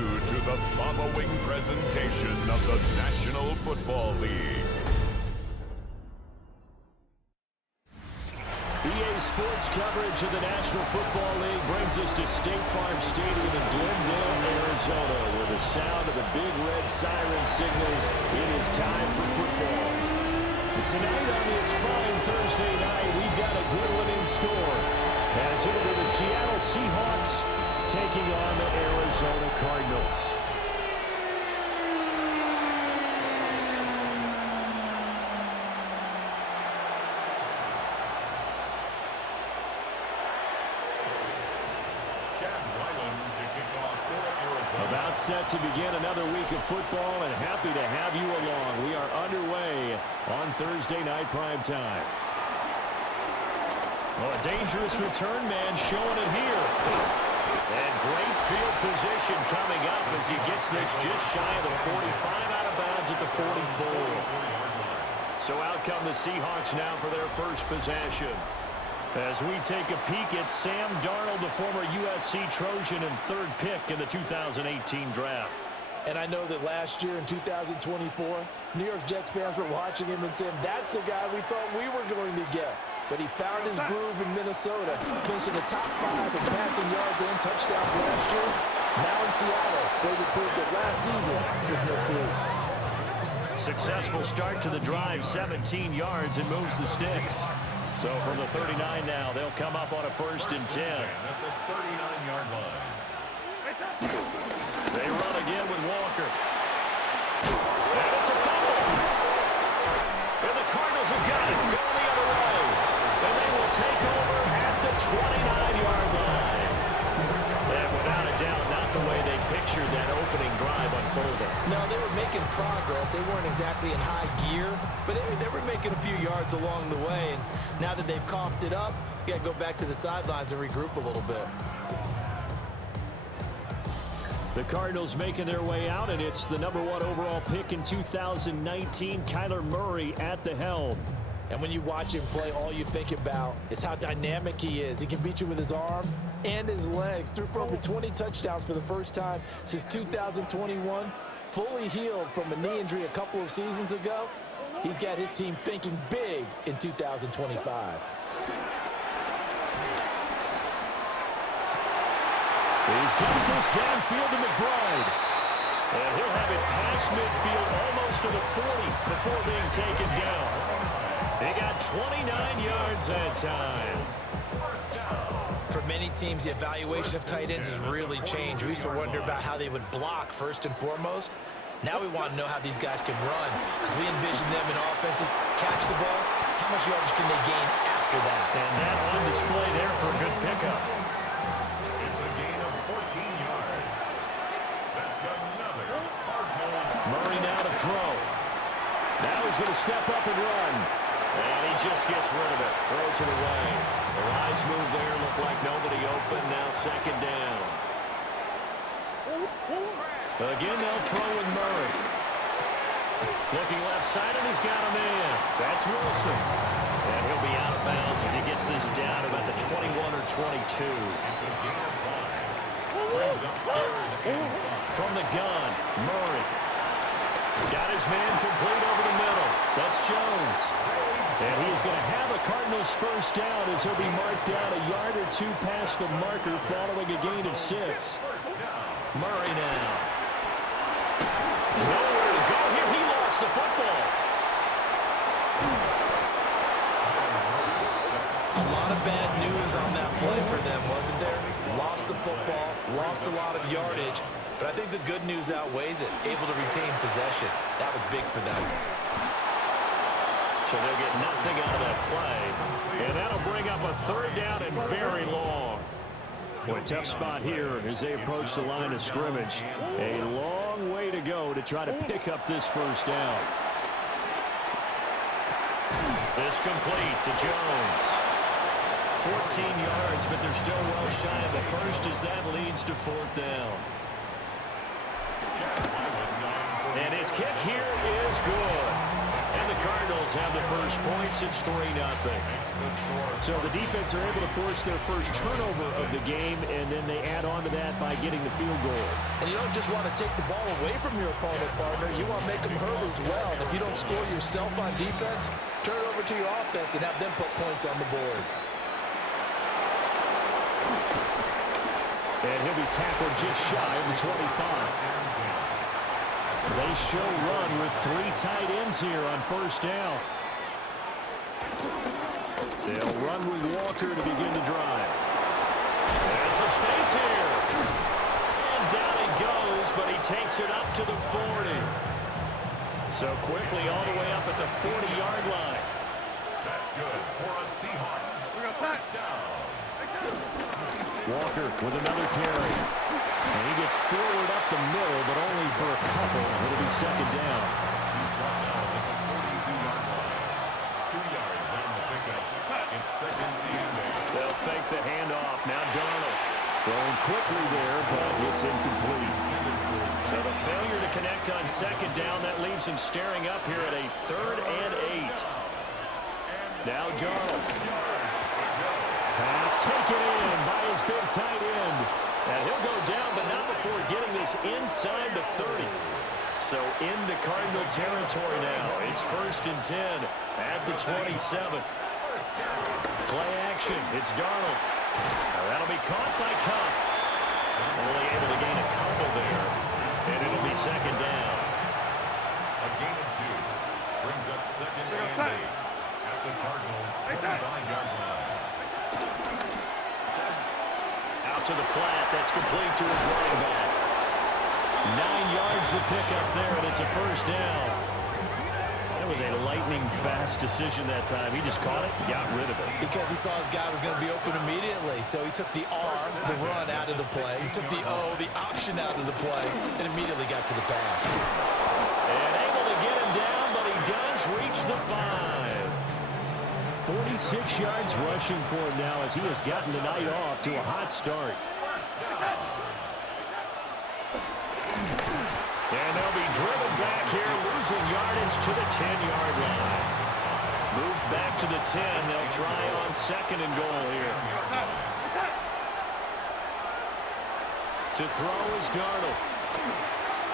you to the following presentation of the National Football League. EA Sports coverage of the National Football League brings us to State Farm Stadium in Glendale, Arizona, where the sound of the big red siren signals it is time for football. Tonight on this fine Thursday night, we've got a good one in store, as it will be the Seattle Seahawks taking on the Arizona Cardinals. About set to begin another week of football, and happy to have you along. We are underway on Thursday night primetime. Well, a dangerous return man showing it here. And great field position coming up as he gets this just shy of the 45, out of bounds at the 44. So out come the Seahawks now for their first possession. As we take a peek at Sam Darnold, the former USC Trojan and third pick in the 2018 draft. And I know that last year in 2024, New York Jets fans were watching him and saying, that's the guy we thought we were going to get. But he found his groove in Minnesota, finishing the top 5 in passing yards and touchdowns last year. Now in Seattle, where we proved that last season was no fluke. Successful start to the drive, 17 yards, and moves the sticks. So from the 39 now, they'll come up on a 1st and 10. At the 39-yard line. They run again with Walker. And it's a fumble. And the Cardinals have got it. Going the other way. And they will take over at the 29-yard line. And without a doubt, not the way they pictured that opening drive unfolding. No, they were making progress. They weren't exactly in high gear, but they were making a few yards along the way. And now that they've coughed it up, you got to go back to the sidelines and regroup a little bit. The Cardinals making their way out, and it's the number 1 overall pick in 2019, Kyler Murray at the helm. And when you watch him play, all you think about is how dynamic he is. He can beat you with his arm and his legs. Threw for over 20 touchdowns for the first time since 2021. Fully healed from a knee injury a couple of seasons ago. He's got his team thinking big in 2025. He's got this downfield to McBride. And he'll have it past midfield almost to the 40 before being taken down. They got 29 yards that time. For many teams, the evaluation of tight ends has really changed. We used to wonder about how they would block first and foremost. Now we want to know how these guys can run, because we envision them in offenses catch the ball. How much yardage can they gain after that? And that on display there for a good pickup. It's a gain of 14 yards. That's another Cardinals. Murray now to throw. Now he's going to step up and run. And he just gets rid of it. Throws it away. The rise move there looked like nobody open. Now 2nd down. Again, they'll throw with Murray. Looking left side, and he's got a man. That's Wilson. And he'll be out of bounds as he gets this down about the 21 or 22. From the gun, Murray. Got his man complete over the middle. That's Jones. And he's going to have a Cardinals first down as he'll be marked down a yard or 2 past the marker following a gain of 6. Murray now. Nowhere to go here. He lost the football. A lot of bad news on that play for them, wasn't there? Lost the football, lost a lot of yardage, but I think the good news outweighs it. Able to retain possession. That was big for them. So they'll get nothing out of that play. And that'll bring up a 3rd down and very long. Boy, tough spot here as they approach the line of scrimmage. A long way to go to try to pick up this first down. This complete to Jones. 14 yards, but they're still well shy of the first as that leads to 4th down. And his kick here is good. And the Cardinals have the first points. It's 3-0. So the defense are able to force their first turnover of the game, and then they add on to that by getting the field goal. And you don't just want to take the ball away from your opponent, partner. You want to make them hurt as well. And if you don't score yourself on defense, turn it over to your offense and have them put points on the board. And he'll be tackled just shy of the 25. They show run with 3 tight ends here on first down. They'll run with Walker to begin the drive. And some space here. And down he goes, but he takes it up to the 40. So quickly all the way up at the 40-yard line. That's good for a Seahawks. First down. Walker with another carry. And he gets forward up the middle, but only for a couple. It'll be second down. He's brought down at the 42-yard line. 2 yards on the pickup. It's second and 8. They'll fake the handoff. Now Darnold throwing quickly there, but it's incomplete. So the failure to connect on second down, that leaves him staring up here at a 3rd and 8. Now Darnold. Pass taken in by his big tight end. And he'll go down, but not before getting this inside the 30. So into Cardinal territory now. It's 1st and 10 at the 27. Play action. It's Darnold. Now that'll be caught by Cup. Only able to gain a couple there. And it'll be second down. A gain of 2 brings up second and 8 at the Cardinals' 25-yard line. Out to the flat. That's complete to his running back. 9 yards to pick up there, and it's a first down. That was a lightning-fast decision that time. He just caught it and got rid of it. Because he saw his guy was going to be open immediately. So he took the R, the run, out of the play. He took the O, the option, out of the play, and immediately got to the pass. And able to get him down, but he does reach the 5. 46 yards rushing for him now as he has gotten the night off to a hot start. And they'll be driven back here, losing yardage to the 10-yard line. Moved back to the 10. They'll try on second and goal here. To throw is Darnold.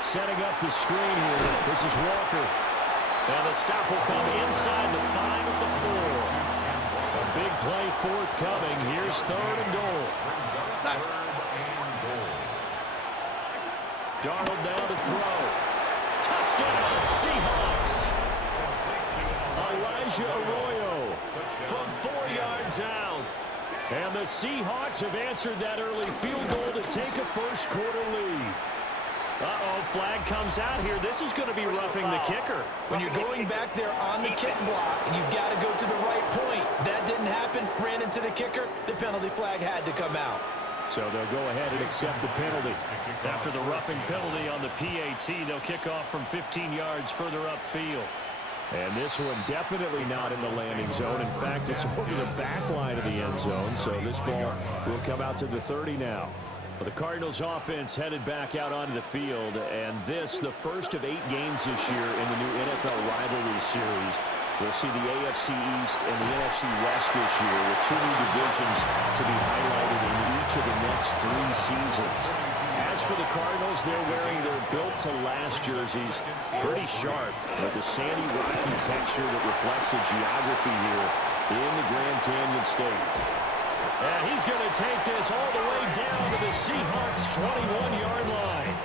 Setting up the screen here. This is Walker. And the stop will come inside the 5 at the 4. A big play forthcoming. Here's 3rd and goal. Darnold now to throw. Touchdown, Seahawks. Elijah Arroyo from 4 yards out. And the Seahawks have answered that early field goal to take a first-quarter lead. Uh-oh, flag comes out here. This is going to be roughing the kicker. When you're going back there on the kick block, you've got to go to the right point. That didn't happen. Ran into the kicker. The penalty flag had to come out. So they'll go ahead and accept the penalty. After the roughing penalty on the PAT, they'll kick off from 15 yards further upfield. And this one definitely not in the landing zone. In fact, it's over the back line of the end zone. So this ball will come out to the 30 now. Well, the Cardinals offense headed back out onto the field, and this, the first of 8 games this year in the new NFL rivalry series. We'll see the AFC East and the NFC West this year with 2 new divisions to be highlighted in each of the next 3 seasons. As for the Cardinals, they're wearing their built-to-last jerseys, pretty sharp, with the sandy, rocky texture that reflects the geography here in the Grand Canyon State. And he's going to take this all the way down to the Seahawks' 21-yard line.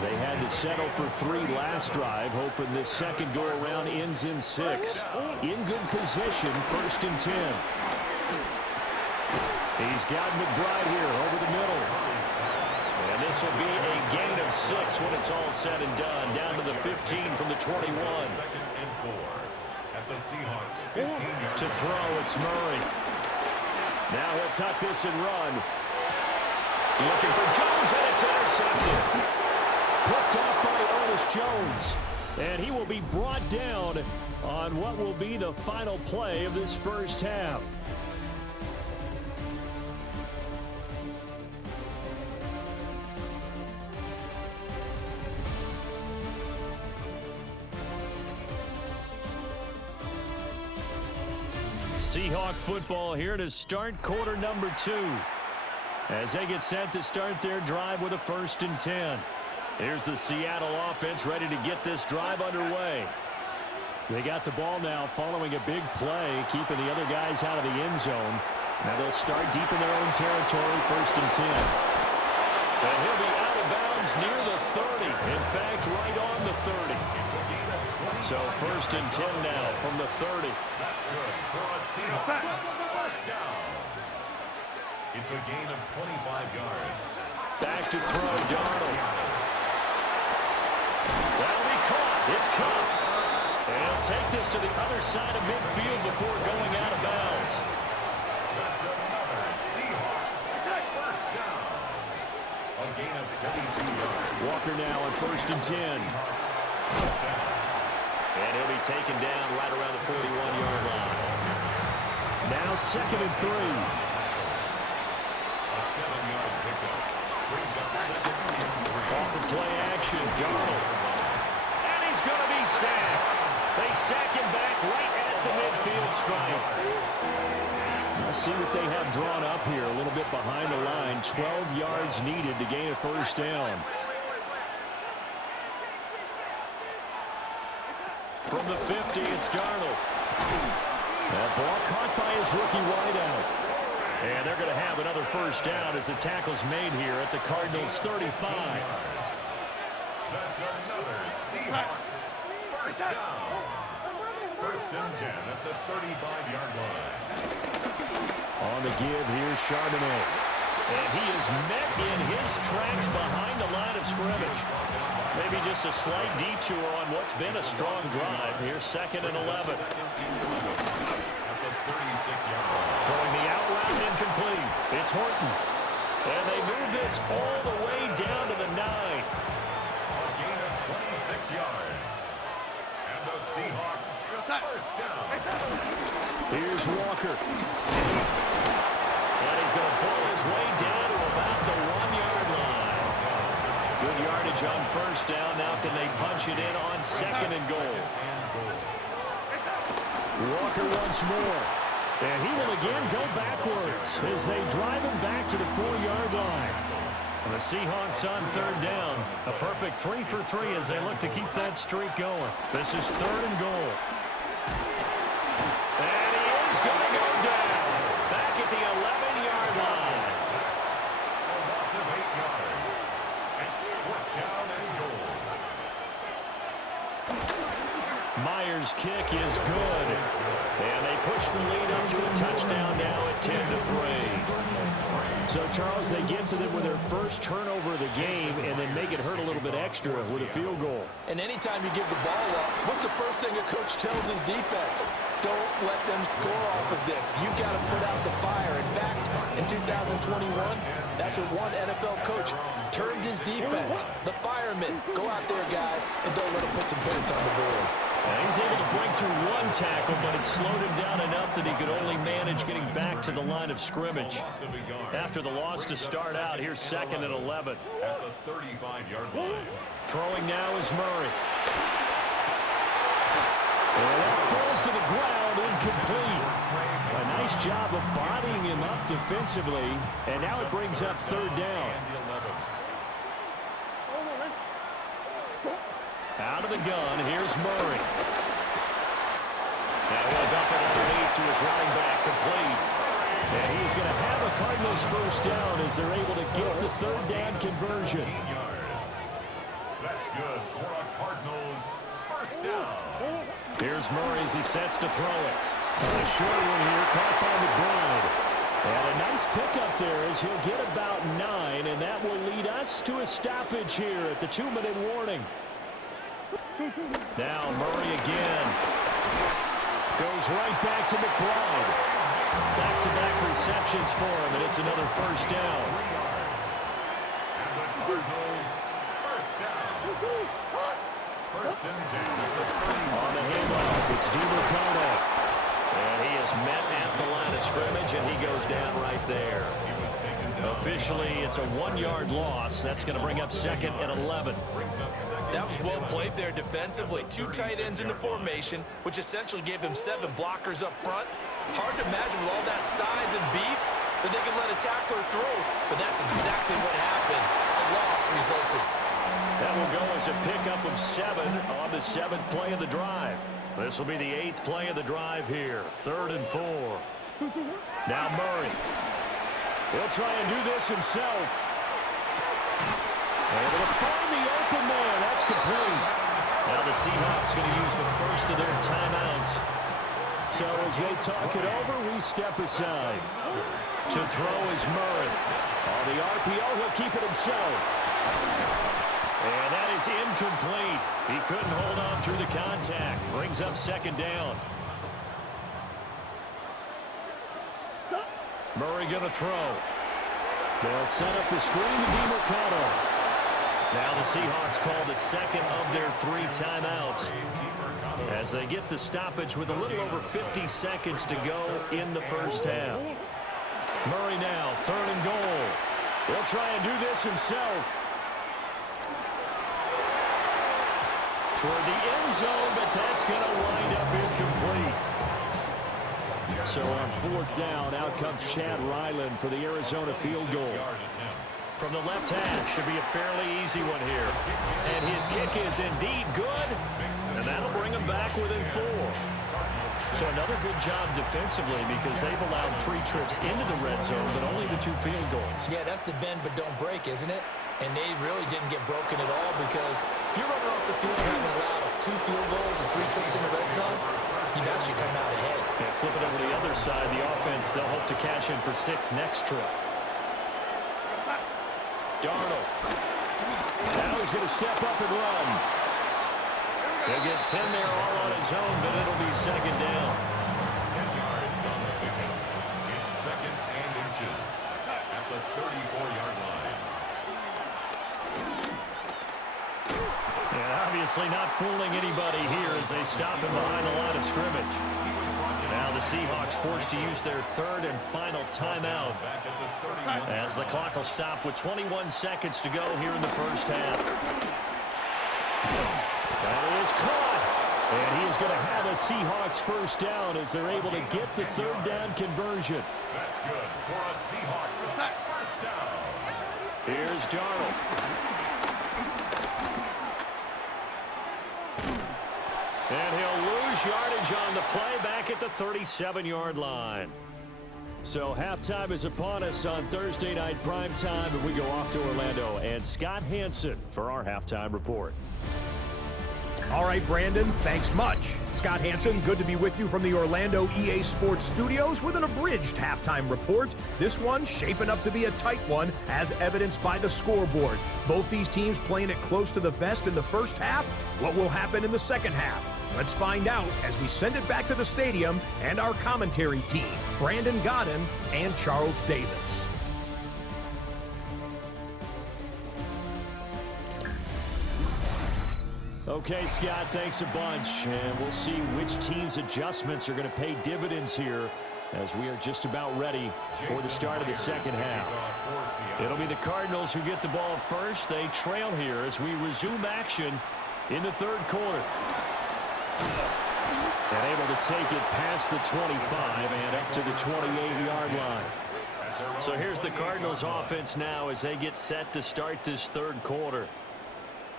They had to settle for 3 last drive, hoping this second go-around ends in 6. In good position, 1st and 10. He's got McBride here over the middle. And this will be a gain of 6 when it's all said and done. Down to the 15 from the 21. 2nd and 4 at the Seahawks' 15-yard To throw, it's Murray. Now he'll tuck this and run. Looking for Jones, and it's intercepted. Picked off by Ernest Jones. And he will be brought down on what will be the final play of this first half. Seahawk football here to start quarter number 2. As they get set to start their drive with a 1st and 10. Here's the Seattle offense ready to get this drive underway. They got the ball now following a big play, keeping the other guys out of the end zone. Now they'll start deep in their own territory, 1st and 10. And he'll be out of bounds near the 30. In fact, right on the 30. So 1st and 10 now from the 30. That's good for a Seahawks first down. It's a gain of 25 yards. Back to throw, Darnold. That'll be caught. It's caught. And he'll take this to the other side of midfield before going out of bounds. That's another Seahawks first down. A gain of 32 yards. Walker now on 1st and 10. First down. And he'll be taken down right around the 41-yard line. Now 2nd and 3. A 7-yard pickup. Brings up 2nd and 3. Off of play action, Darnold. And he's going to be sacked. They sack him back right at the midfield stripe. Let's see what they have drawn up here. A little bit behind the line. 12 yards needed to gain a 1st down. From the 50, it's Darnold. That ball caught by his rookie wideout. And they're going to have another 1st down as the tackle's made here at the Cardinals' 35. That's another Seahawks first down. 1st and 10 at the 35-yard line. On the give, here's Charbonnet. And he is met in his tracks behind the line of scrimmage. Maybe just a slight detour on what's been a strong drive. Here's 2nd and 11. Throwing the out route incomplete. It's Horton. And they move this all the way down to the 9. A gain of 26 yards. And the Seahawks first down. Here's Walker. And he's going to pull his way down to about the 1-yard line. Good yardage on 1st down. Now can they punch it in on 2nd and goal? Walker once more. And he will again go backwards as they drive him back to the 4-yard line. And the Seahawks on 3rd down. A perfect 3 for 3 as they look to keep that streak going. This is 3rd and goal. And he is going to go down. Back at the 11-yard line. A loss of 8 yards. It's 4th down and goal. Myers' kick is good. And they push the lead up to a touchdown now at 10-3. So, Charles, they get to them with their first turnover of the game and then make it hurt a little bit extra with a field goal. And anytime you give the ball up, what's the first thing a coach tells his defense? Don't let them score off of this. You've got to put out the fire. In fact, in 2021, that's what one NFL coach termed his defense. The firemen. Go out there, guys, and don't let them put some points on the board. He's able to break through 1 tackle, but it slowed him down enough that he could only manage getting back to the line of scrimmage. After the loss to start out, here's 2nd and 11. At the 35-yard line. Throwing now is Murray. And that falls to the ground, incomplete. A nice job of bodying him up defensively, and now it brings up 3rd down. Out of the gun, here's Murray. Now he'll dump it underneath to his running back, complete. And he's going to have a Cardinals 1st down as they're able to get the 3rd down conversion. That's good for a Cardinals 1st down. Here's Murray as he sets to throw it. A short one here, caught by McBride. And a nice pickup there as he'll get about 9, and that will lead us to a stoppage here at the 2-minute warning. Now Murray again. Goes right back to McBride. Back-to-back receptions for him, and it's another 1st down. And the Cardinals 1st down. 1st and 10 at the 30. On the handoff, it's DeMarcano. And he is met at the line of scrimmage, and he goes down right there. Officially, it's a 1-yard loss. That's going to bring up 2nd and 11. That was well played there defensively. 2 tight ends in the formation, which essentially gave them 7 blockers up front. Hard to imagine with all that size and beef that they can let a tackler through, but that's exactly what happened. A loss resulted. That will go as a pickup of 7 on the 7th play of the drive. This will be the 8th play of the drive here. 3rd and 4. Now Murray. He'll try and do this himself. Able to find the open man. That's complete. Now the Seahawks going to use the first of their timeouts. So as they talk it over, we step aside. To throw is Murray. On the RPO, he'll keep it himself. And that is incomplete. He couldn't hold on through the contact. Brings up 2nd down. Murray going to throw. They'll set up the screen to DeMarcado. Now the Seahawks call the 2nd of their 3 timeouts as they get the stoppage with a little over 50 seconds to go in the first half. Murray now, 3rd and goal. He'll try and do this himself. Toward the end zone, but that's going to wind up incomplete. So on 4th down, out comes Chad Ryland for the Arizona field goal. From the left hash, should be a fairly easy one here. And his kick is indeed good, and that'll bring him back within 4. So another good job defensively because they've allowed 3 trips into the red zone, but only the 2 field goals. Yeah, that's the bend but don't break, isn't it? And they really didn't get broken at all because if you're running off the field having allowed 2 field goals and 3 trips in the red zone, you've actually come out ahead. Yeah, flip it over to the other side. The offense, they'll hope to cash in for 6 next trip. Darnold. Now he's going to step up and run. He'll get 10 there all on his own, but it'll be 2nd down. 10 yards on the pickup. It's 2nd and inches at the 34-yard line. And obviously not fooling anybody here as they stop him behind the line of scrimmage. Now the Seahawks forced to use their 3rd and final timeout as the clock will stop with 21 seconds to go here in the first half. That is caught. And he is going to have a Seahawks first down as they're able to get the 3rd down conversion. That's good for a Seahawks first down. Here's Darnold. And he'll lose yardage on the play back at the 37-yard line. So halftime is upon us on Thursday night primetime, and we go off to Orlando. And Scott Hansen for our halftime report. All right, Brandon, thanks much. Scott Hansen, good to be with you from the Orlando EA Sports Studios with an abridged halftime report. This one shaping up to be a tight one, as evidenced by the scoreboard. Both these teams playing it close to the vest in the first half. What will happen in the second half? Let's find out as we send it back to the stadium and our commentary team, Brandon Godden and Charles Davis. Okay, Scott, thanks a bunch. And we'll see which team's adjustments are going to pay dividends here as we are just about ready for the start of the second half. It'll be the Cardinals who get the ball first. They trail here as we resume action in the 3rd quarter. And able to take it past the 25 and up to the 28-yard line. So here's the Cardinals offense now as they get set to start this 3rd quarter.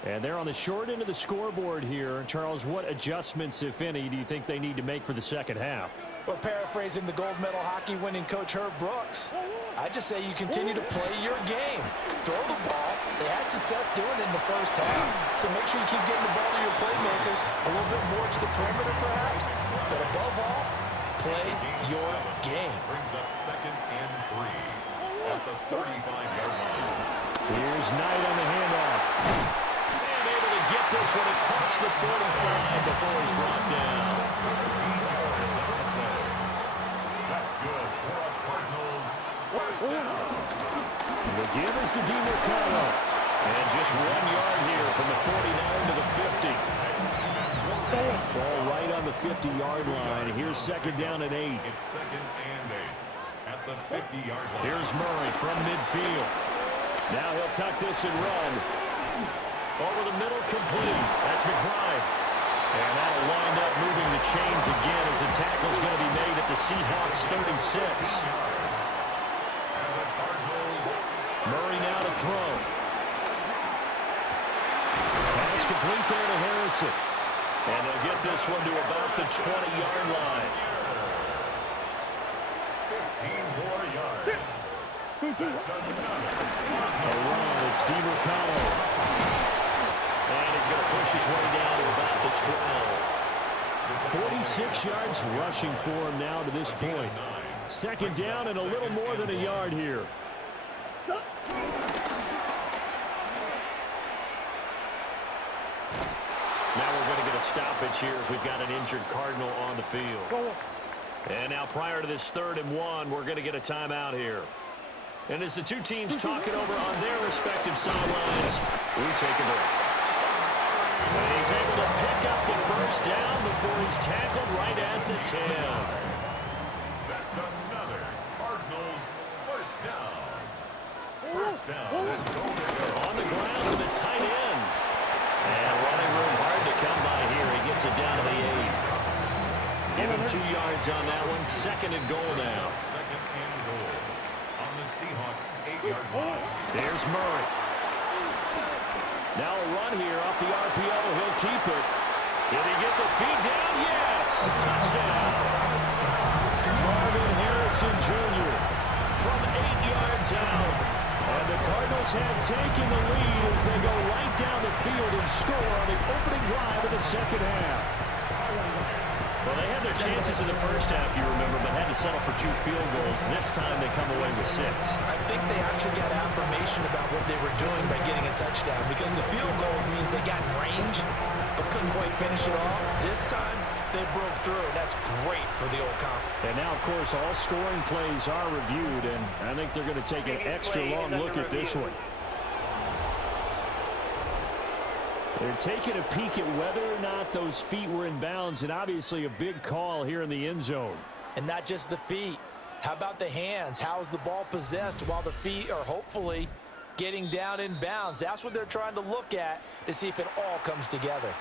And they're on the short end of the scoreboard here. Charles, what adjustments, if any, do you think they need to make for the second half? Well, paraphrasing the gold medal hockey winning coach Herb Brooks, I just say you continue to play your game. Throw the ball. They had success doing it in the first half. So make sure you keep getting the ball to your playmakers a little bit more to the perimeter perhaps. But above all, play your game. Brings up 2nd and 3 at the 35-yard line. Here's Knight on the handoff. And able to get this one across the 45 before he's brought down. 13 yards on the play. That's good for a Cardinals first down. The give is to DeMarcado. And just 1 yard here from the 49 to the 50. Ball right on the 50-yard line. Here's 2nd down and 8. It's 2nd and 8 at the 50-yard line. Here's Murray from midfield. Now he'll tuck this and run. Over the middle, complete. That's McBride. And that'll wind up moving the chains again as a tackle's going to be made at the Seahawks 36. Murray now to throw. Pass complete there to Harrison. And they'll get this one to about the 20-yard line. 15 more yards. A run, it's DiMercado. And he's going to push his way down to about the 12. 46 yards rushing for him now to this point. Second down and a little more than a yard here. Now we're going to get a stoppage here as we've got an injured Cardinal on the field. And now prior to this 3rd and 1, we're going to get a timeout here. And as the two teams talking over on their respective sidelines, we take a break. And he's able to pick up the first down before he's tackled right at the 10. That's another Cardinals first down. First down and goal to go. On the ground with a tight end. And running room hard to come by here. He gets it down to the 8. Give him 2 yards on that one. Second and goal now. Second and goal on the Seahawks 8-yard line. There's Murray. Now a run here off the RPO. He'll keep it. Did he get the feed down? Yes! Touchdown! Marvin Harrison Jr. from 8 yards out. And the Cardinals have taken the lead as they go right down the field and score on the opening drive of the second half. Well, they had their chances in the first half, you remember, but had to settle for 2 field goals. This time they come away with 6. I think they actually got affirmation about what they were doing by getting a touchdown, because the field goals means they got in range but couldn't quite finish it off. This time they broke through, and that's great for the old confidence. And now, of course, all scoring plays are reviewed, and I think they're going to take an extra long look at this one. They're taking a peek at whether or not those feet were in bounds, and obviously a big call here in the end zone. And not just the feet. How about the hands? How is the ball possessed while the feet are hopefully getting down in bounds? That's what they're trying to look at to see if it all comes together.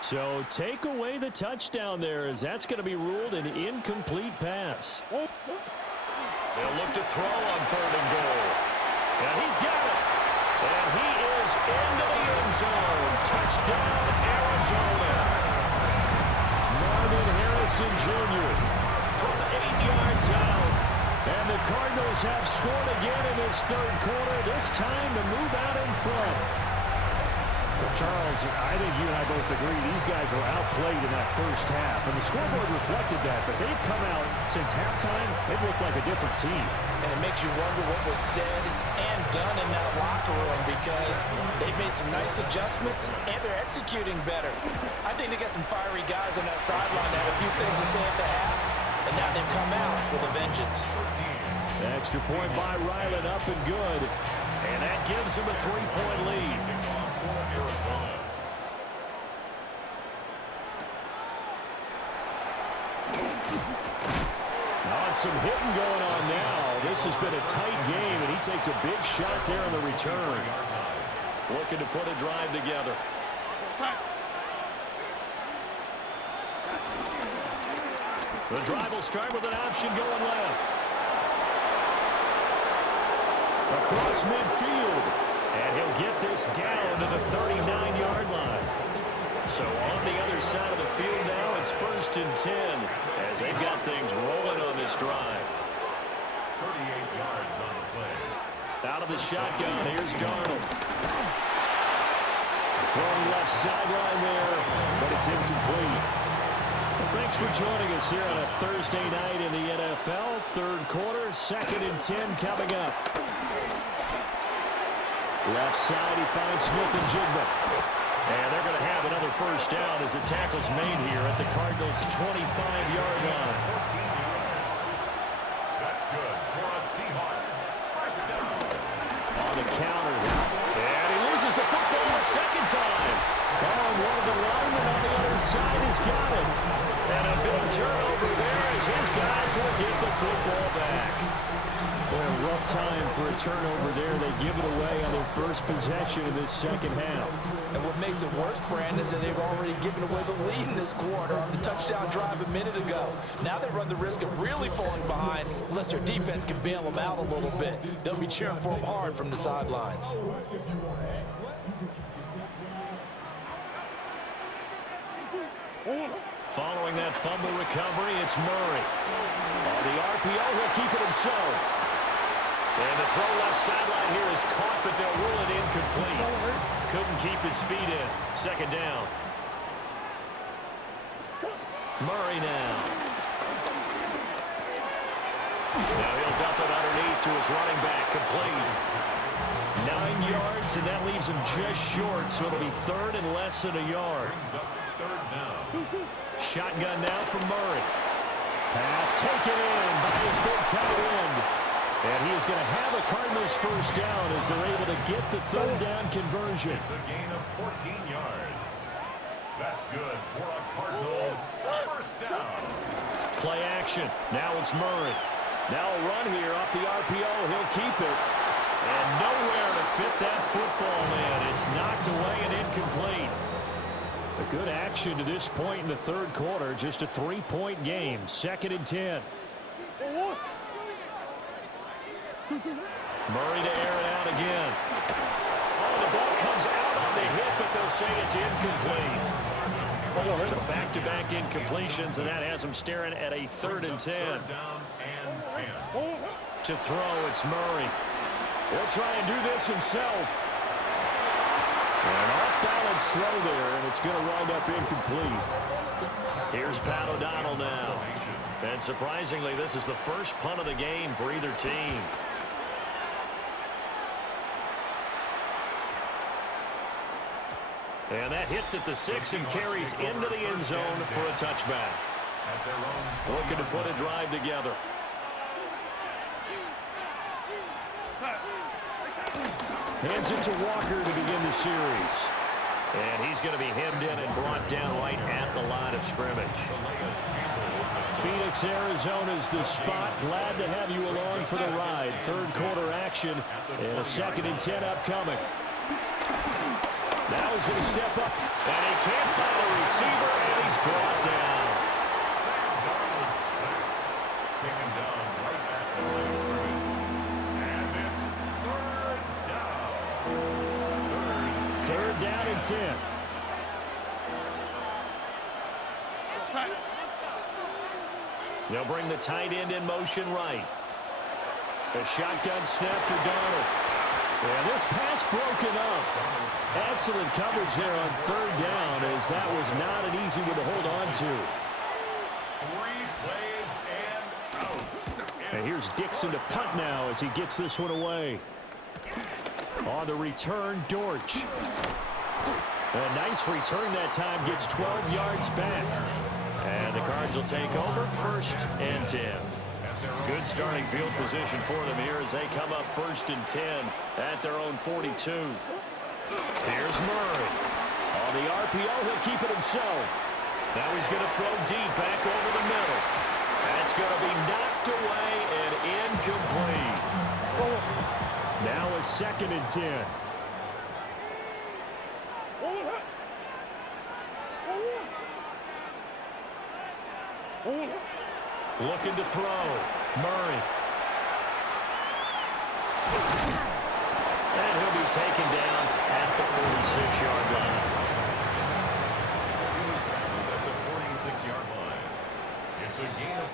So take away the touchdown there, as that's going to be ruled an incomplete pass. They'll look to throw on 3rd and goal. And he's got it. And he is into the end zone. Touchdown, Arizona. Marvin Harrison Jr. from 8 yards out. And the Cardinals have scored again in this 3rd quarter, this time to move out in front. Well, Charles, I think you and I both agree these guys were outplayed in that first half, and the scoreboard reflected that, but they've come out since halftime. They've looked like a different team. And it makes you wonder what was said and done in that locker room, because they've made some nice adjustments and they're executing better. I think they got some fiery guys on that sideline that had a few things to say at the half, and now they've come out with a vengeance. Extra point by Ryland, up and good, and that gives them a 3-point lead. Some hitting going on now. This has been a tight game, and he takes a big shot there on the return. Looking to put a drive together. The drive will start with an option going left. Across midfield. And he'll get this down to the 39-yard line. So on the other side of the field now, it's 1st and 10 as they've got things rolling on this drive. 38 yards on the play. Out of the shotgun, here's Darnold. Throwing left sideline there, but it's incomplete. Well, thanks for joining us here on a Thursday night in the NFL. 3rd quarter, 2nd and 10 coming up. Left side, he finds Smith and Jigba. And they're going to have another first down as the tackle's made here at the Cardinals' 25-yard line. 14 yards. That's good for a Seahawks first down. On the counter. And he loses the football a second time. Oh, one of the linemen on the other side has got it. And a big turnover there as his guys will get the football back. Boy, a rough time for a turnover there. They give it away on their first possession in this second half. And what makes it worse, Brandon, is that they've already given away the lead in this quarter on the touchdown drive a minute ago. Now they run the risk of really falling behind unless their defense can bail them out a little bit. They'll be cheering for them hard from the sidelines. Following that fumble recovery, it's Murray. On the RPO, he'll keep it himself. And the throw left sideline here is caught, but they'll rule it incomplete. Couldn't keep his feet in. Second down. Murray now. Now he'll dump it underneath to his running back. Complete. 9 yards, and that leaves him just short, so it'll be third and less than a yard. Third down. Shotgun now from Murray. Pass taken in by his big tight end. And he is going to have a Cardinals first down as they're able to get the third down conversion. It's a gain of 14 yards. That's good for a Cardinals first down. Play action. Now it's Murray. Now a run here off the RPO. He'll keep it. And nowhere to fit that football in. It's knocked away and incomplete. A good action to this point in the third quarter. Just a 3-point game. 2nd and 10. Murray to air it out again. Oh, the ball comes out on the hit, but they'll say it's incomplete. So back-to-back incompletions, and that has them staring at a 3rd and 10. Down and 10. To throw, it's Murray. He'll try and do this himself. An off-balance throw there, and it's going to wind up incomplete. Here's Pat O'Donnell now. And surprisingly, this is the first punt of the game for either team. And that hits at the 6 and carries into the end zone for a touchback. Looking to put a drive together. Hands it to Walker to begin the series. And he's going to be hemmed in and brought down right at the line of scrimmage. Phoenix, Arizona is the spot. Glad to have you along for the ride. Third quarter action and a 2nd and 10 upcoming. Now he's going to step up, and he can't find a receiver, and he's brought down. Taken down right at the line of scrimmage. And it's third down. 3rd down and 10. They'll bring the tight end in motion right. A shotgun snap for Donald. And this pass broken up. Excellent coverage there on 3rd down, as that was not an easy one to hold on to. 3 plays and out. And here's Dixon to punt now as he gets this one away. On the return, Dortch. A nice return that time, gets 12 yards back. And the Cards will take over 1st and 10. Good starting field position for them here as they come up 1st and 10 at their own 42. Here's Murray. On the RPO, he'll keep it himself. Now he's going to throw deep back over the middle. That's going to be knocked away and incomplete. Now a 2nd and 10. Looking to throw. Murray. And he'll be taken down at the 46-yard line. He was tackled at the 46-yard line. It's a gain of...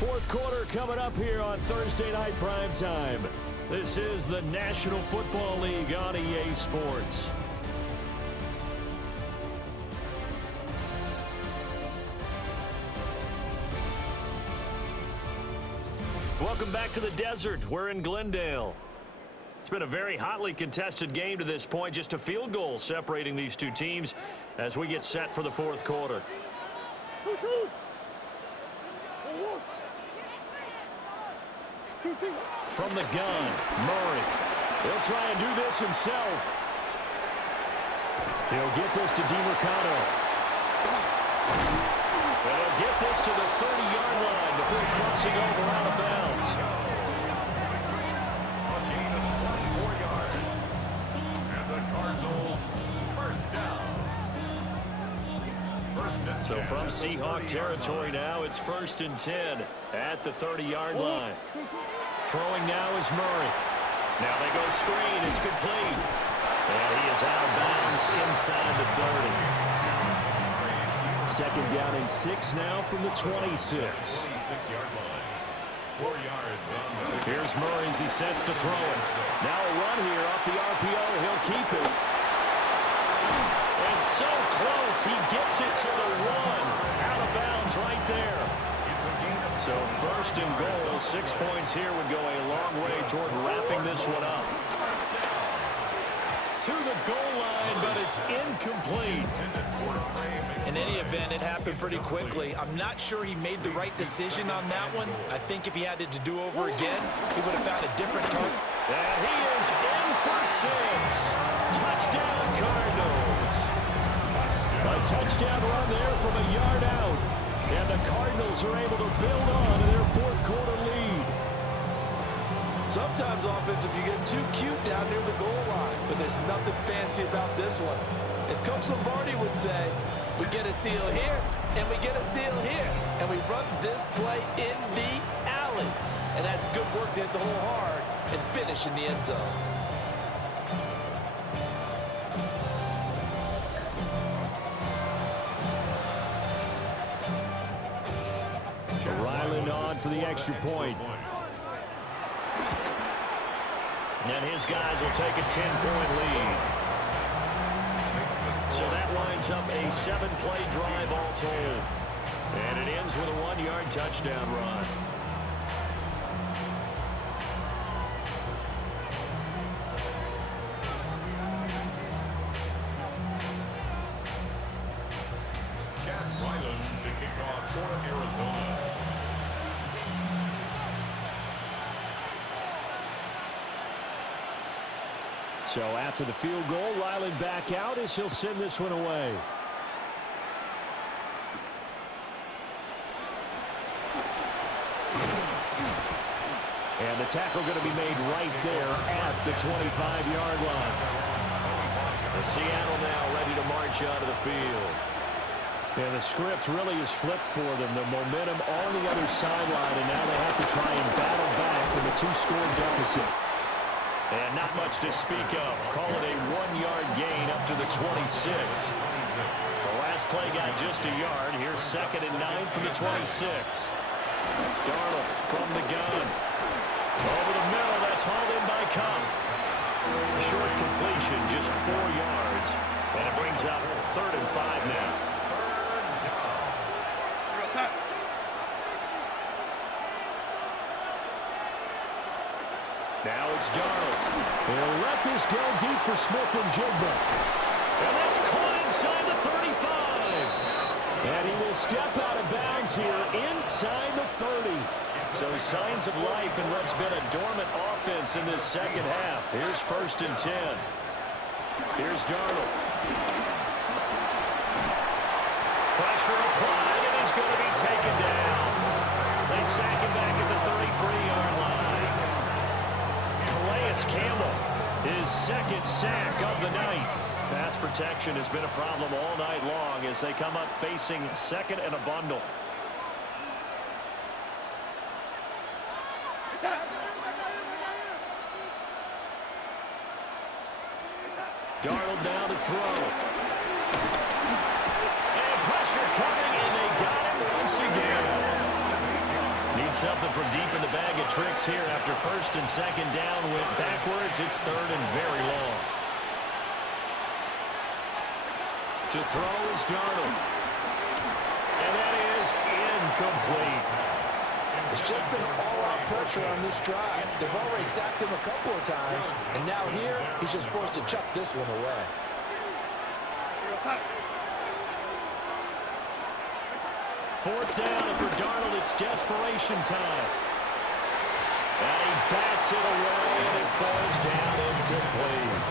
4th quarter coming up here on Thursday night prime time. This is the National Football League on EA Sports. Welcome back to the desert. We're in Glendale. It's been a very hotly contested game to this point. Just a field goal separating these two teams as we get set for the 4th quarter. From the gun, Murray. He'll try and do this himself. He'll get this to DiMercado. He'll get this to the 30-yard line before crossing over out of bounds. A gain of 24 yards. And the Cardinals first So from Seahawk territory now, it's 1st and 10 at the 30-yard line. Throwing now is Murray. Now they go screen. It's complete. And he is out of bounds inside the 30. 2nd down and 6 now from the 26. 26-yard line. 4 yards on the... Here's Murray as he sets to throw it. Now a run here off the RPO. He'll keep it. And so close. He gets it to the 1. Out of bounds right there. So 1st and goal. 6 points here would go a long way toward wrapping this one up. To the goal line, but it's incomplete. In any event, it happened pretty quickly. I'm not sure he made the right decision on that one. I think if he had it to do over again, he would have found a different target. And he is in for 6. Touchdown, Cardinals. A touchdown run there from a yard out. And the Cardinals are able to build on to their 4th quarter lead. Sometimes offensive, you get too cute down near the goal line, but there's nothing fancy about this one. As Coach Lombardi would say, we get a seal here, and we get a seal here, and we run this play in the alley. And that's good work to hit the hole hard and finish in the end zone. Ryland on for the extra point. And his guys will take a 10-point lead. So that winds up a 7-play drive all told. And it ends with a 1-yard touchdown run. Jack Ryland to kick off for Arizona. So after the field goal, Ryland back out as he'll send this one away. And the tackle going to be made right there at the 25-yard line. The Seattle now ready to march out of the field. And the script really is flipped for them. The momentum on the other sideline, and now they have to try and battle back from a 2-score deficit. And not much to speak of. Call it a 1-yard gain up to the 26. The last play got just a yard. Here's 2nd and 9 from the 26. Darnold from the gun. Over the middle, that's hauled in by Cup. A short completion, just 4 yards. And it brings up 3rd and 5 now. Now it's Darnold. He'll let this go deep for Smith and Jigba. And that's caught inside the 35. And he will step out of bounds here inside the 30. So signs of life in what's been a dormant offense in this second half. Here's 1st and 10. Here's Darnold. Pressure applied, and he's going to be taken down. They sack him back at the 33-yard line. Campbell, his 2nd sack of the night. Pass protection has been a problem all night long as they come up facing 2nd and a bundle. Darnold now to throw. And pressure coming, and they got him once again. Need something from deep in the bag of tricks here after 1st and 2nd down went backwards. It's 3rd and very long. To throw is Darnold. And that is incomplete. It's just been all-out pressure on this drive. They've already sacked him a couple of times, and now here, he's just forced to chuck this one away. 4th down, and for Darnold, it's desperation time. And he bats it away, and it falls down incomplete.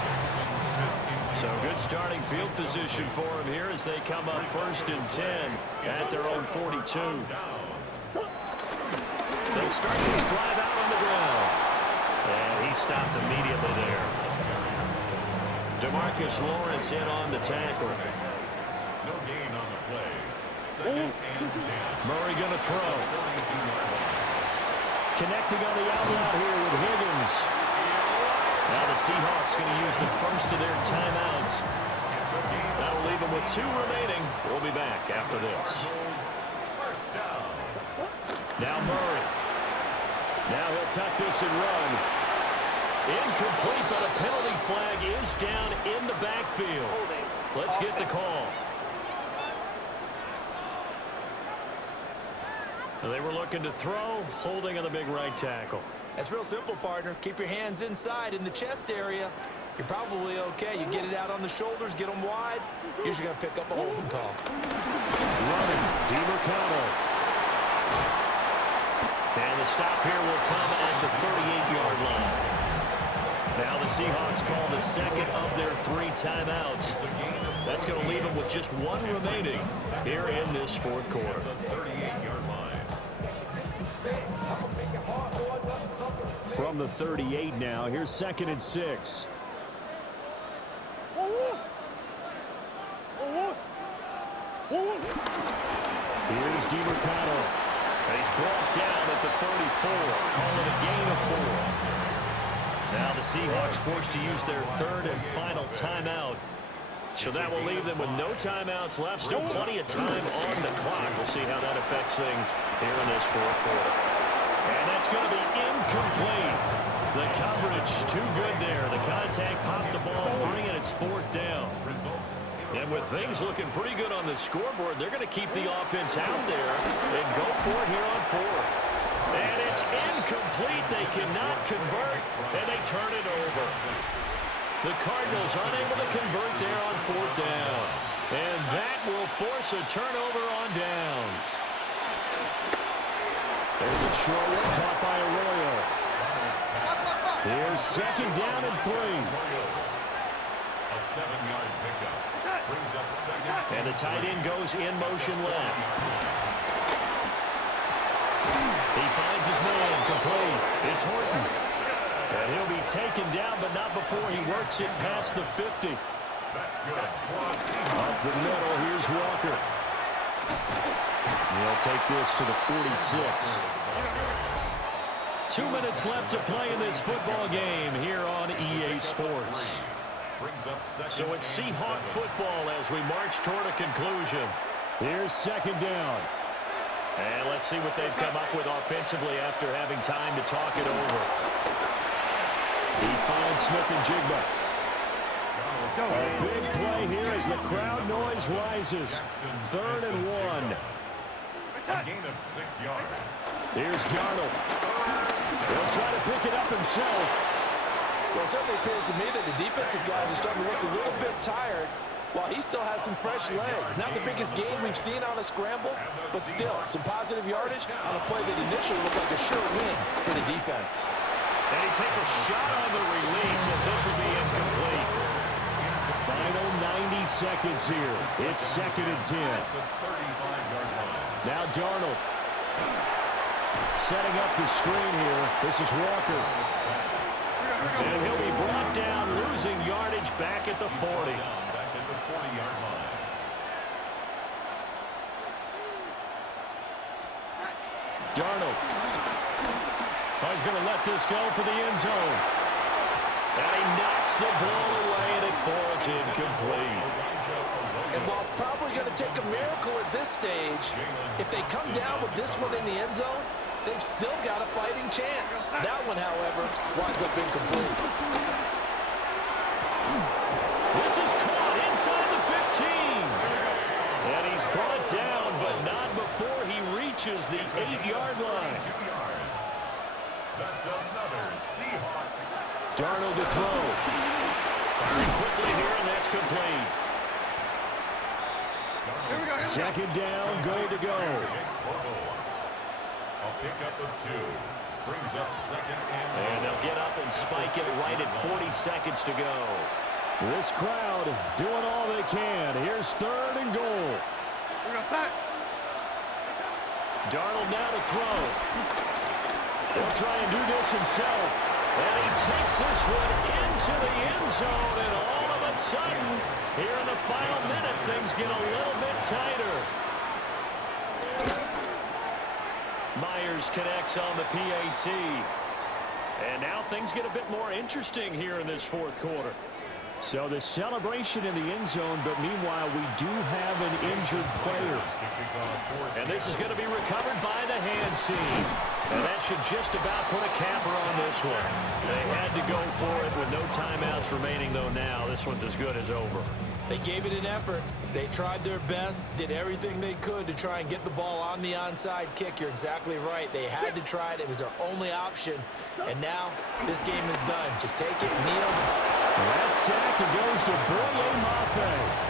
So good starting field position for him here as they come up 1st and 10 at their own 42. They'll start this drive out on the ground. And he stopped immediately there. DeMarcus Lawrence in on the tackle. No gain on the play. second and 10. Murray going to throw. Connecting on the out route here with Higgins. Now the Seahawks going to use the first of their timeouts. That'll leave them with 2 remaining. We'll be back after this. First down. Now Murray. Now he'll tuck this and run. Incomplete, but a penalty flag is down in the backfield. Let's get the call. They were looking to throw, holding on the big right tackle. That's real simple, partner. Keep your hands inside in the chest area. You're probably okay. You get it out on the shoulders, get them wide. Usually going to pick up a holding call. Running, DeMarcano. And the stop here will come at the 38-yard line. Now the Seahawks call the second of their 3 timeouts. That's going to leave them with just 1 remaining here in this 4th quarter. 38-yard line. From the 38 now, here's 2nd and 6. Here's DeMarcano. He's brought down at the 34. Call it a gain of 4. Now the Seahawks forced to use their 3rd and final timeout. So that will leave them with no timeouts left. Still plenty of time on the clock. We'll see how that affects things here in this 4th quarter. And that's going to be incomplete. The coverage too good there. The contact popped the ball free, and it's 4th down. And with things looking pretty good on the scoreboard, they're going to keep the offense out there and go for it here on 4th. And it's incomplete. They cannot convert, and they turn it over. The Cardinals unable to convert there on 4th down. And that will force a turnover on downs. There's a short one caught by Arroyo. Here's 2nd down and 3. A 7-yard pickup. Brings up 2nd. And the tight end goes in motion left. He finds his man, complete. It's Horton. And he'll be taken down, but not before he works it past the 50. That's good. Up the middle, here's Walker. He'll take this to the 46. 2 minutes left to play in this football game here on EA Sports. So it's Seahawk football as we march toward a conclusion. Here's 2nd down. And let's see what they've come up with offensively after having time to talk it over. He finds Smith and Jigba. A big play here as the crowd noise rises. 3rd and 1. A gain of 6 yards. Here's Darnold. He'll try to pick it up himself. Well, it certainly appears to me that the defensive guys are starting to look a little bit tired while he still has some fresh legs. Not the biggest gain we've seen on a scramble, but still some positive yardage on a play that initially looked like a sure win for the defense. And he takes a shot on the release as this will be incomplete. Final 90 seconds here. It's 2nd and 10. Now Darnold. Setting up the screen here. This is Walker. And he'll be brought down, losing yardage back at the 40. Back at the 40-yard line. Darnold. Oh, he's going to let this go for the end zone. And he knocks the ball away, and it falls incomplete. And while it's probably going to take a miracle at this stage, if they come down with this one in the end zone, they've still got a fighting chance. That one, however, winds up incomplete. This is caught inside the 15. And he's brought down, but not before he reaches the 8-yard line. 2 yards. That's another Seahawks. Darnold to throw. Firing quickly here, and that's complete. 2nd down, goal to go. A pickup of 2. Brings up 2nd And they'll get up and spike it right at 40 seconds to go. This crowd doing all they can. Here's 3rd and goal. Darnold now to throw. He'll try and do this himself. And he takes this one into the end zone. And all of a sudden, here in the final minute, things get a little bit tighter. Myers connects on the PAT. And now things get a bit more interesting here in this fourth quarter. So the celebration in the end zone, but meanwhile we do have an injured player. And this is going to be recovered by the hands team. And that should just about put a capper on this one. They had to go for it with no timeouts remaining, though now. This one's as good as over. They gave it an effort. They tried their best, did everything they could to try and get the ball on the onside kick. You're exactly right. They had to try it. It was their only option. And now this game is done. Just take it, kneel. That sack goes to Boye Mafe.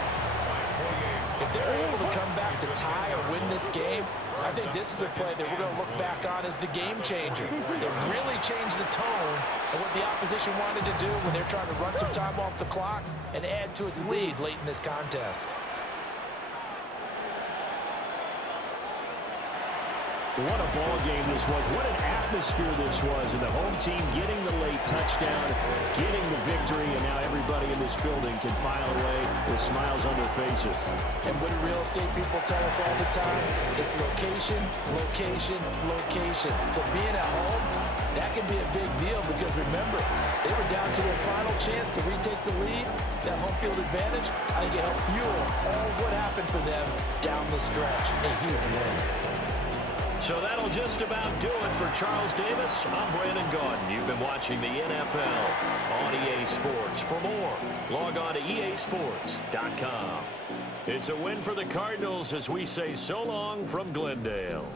If they're able to come back to tie or win this game, I think this is a play that we're going to look back on as the game changer. It really changed the tone of what the opposition wanted to do when they're trying to run some time off the clock and add to its lead late in this contest. What a ball game this was. What an atmosphere this was. And the home team getting the late touchdown, getting the victory, and now everybody in this building can file away with smiles on their faces. And what do real estate people tell us all the time? It's location, location, location. So being at home, that can be a big deal because remember, they were down to their final chance to retake the lead. That home field advantage, I think it helped fuel all what happened for them down the stretch. A huge win. So that'll just about do it for Charles Davis. I'm Brandon Gaudin. You've been watching the NFL on EA Sports. For more, log on to easports.com. It's a win for the Cardinals as we say so long from Glendale.